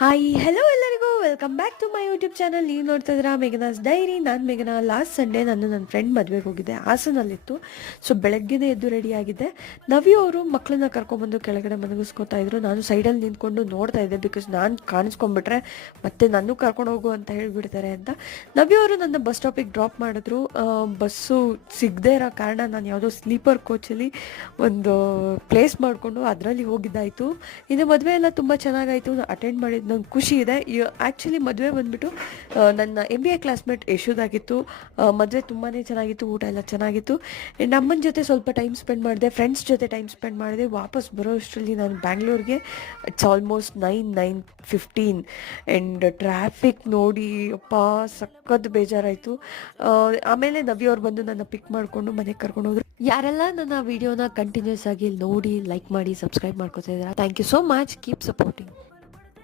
Hi hello ಎಲ್ಲರಿಗೂ welcome back to my YouTube channel. ನೀವು ನೋಡ್ತಾ ಇದ್ದೀರಾ ಮೇಘನಾಸ್ ಡೈರಿ. ನಾನು ಮೇಘನಾ. ಲಾಸ್ಟ್ ಸಂಡೇ ನಾನು ನನ್ನ ಫ್ರೆಂಡ್ ಮದುವೆಗೆ ಹೋಗಿದ್ದೆ, ಹಾಸನಲ್ಲಿತ್ತು. ಸೊ ಬೆಳಗ್ಗೆನೇ ಎದ್ದು ರೆಡಿಯಾಗಿದ್ದೆ. ನವಿ ಅವರು ಮಕ್ಕಳನ್ನ ಕರ್ಕೊಂಡ್ಬಂದು ಕೆಳಗಡೆ ಮಲಗಿಸ್ಕೊತಾ ಇದ್ರು. ನಾನು ಸೈಡಲ್ಲಿ ನಿಂತ್ಕೊಂಡು ನೋಡ್ತಾ ಇದ್ದೆ, ಬಿಕಾಸ್ ನಾನು ಕಾಣಿಸ್ಕೊಂಡ್ಬಿಟ್ರೆ ಮತ್ತೆ ನಾನು ಕರ್ಕೊಂಡು ಹೋಗು ಅಂತ ಹೇಳಿಬಿಡ್ತಾರೆ ಅಂತ. ನವಿ ಅವರು ನನ್ನ ಬಸ್ ಸ್ಟಾಪಿಗೆ ಡ್ರಾಪ್ ಮಾಡಿದ್ರು. ಬಸ್ಸು ಸಿಗದೇ ಇರೋ ಕಾರಣ ನಾನು ಯಾವುದೋ ಸ್ಲೀಪರ್ ಕೋಚಲ್ಲಿ ಒಂದು ಪ್ಲೇಸ್ ಮಾಡಿಕೊಂಡು ಅದರಲ್ಲಿ ಹೋಗಿದ್ದಾಯಿತು. ಇನ್ನು ಮದುವೆ ಎಲ್ಲ ತುಂಬ ಚೆನ್ನಾಗಾಯಿತು. ಅಟೆಂಡ್ ಮಾಡಿದ್ದು ನಂಗೆ ಖುಷಿ ಇದೆ. ಆ್ಯಕ್ಚುಲಿ ಮದುವೆ ಬಂದುಬಿಟ್ಟು ನನ್ನ MBA ಕ್ಲಾಸ್ಮೇಟ್ ಯಶೋದಾಗಿತ್ತು. ಮದುವೆ ತುಂಬಾ ಚೆನ್ನಾಗಿತ್ತು, ಊಟ ಎಲ್ಲ ಚೆನ್ನಾಗಿತ್ತು. ಆ್ಯಂಡ್ ಅಮ್ಮನ ಜೊತೆ ಸ್ವಲ್ಪ ಟೈಮ್ ಸ್ಪೆಂಡ್ ಮಾಡಿದೆ, ಫ್ರೆಂಡ್ಸ್ ಜೊತೆ ಟೈಮ್ ಸ್ಪೆಂಡ್ ಮಾಡಿದೆ. ವಾಪಸ್ ಬರೋ ಅಷ್ಟರಲ್ಲಿ ನಾನು ಬ್ಯಾಂಗ್ಳೂರಿಗೆ ಇಟ್ಸ್ ಆಲ್ಮೋಸ್ಟ್ 9:15 ಆ್ಯಂಡ್ ಟ್ರಾಫಿಕ್ ನೋಡಿ ಅಪ್ಪ ಸಖತ್ ಬೇಜಾರಾಯಿತು. ಆಮೇಲೆ ನವಿ ಅವ್ರು ಬಂದು ನನ್ನ ಪಿಕ್ ಮಾಡಿಕೊಂಡು ಮನೆಗೆ ಕರ್ಕೊಂಡು ಹೋದ್ರು. ಯಾರೆಲ್ಲ ನನ್ನ ವಿಡಿಯೋನ ಕಂಟಿನ್ಯೂಸ್ ಆಗಿ ನೋಡಿ ಲೈಕ್ ಮಾಡಿ ಸಬ್ಸ್ಕ್ರೈಬ್ ಮಾಡ್ಕೊತಾ ಇದ್ದೀರಾ, thank you so much. Keep supporting.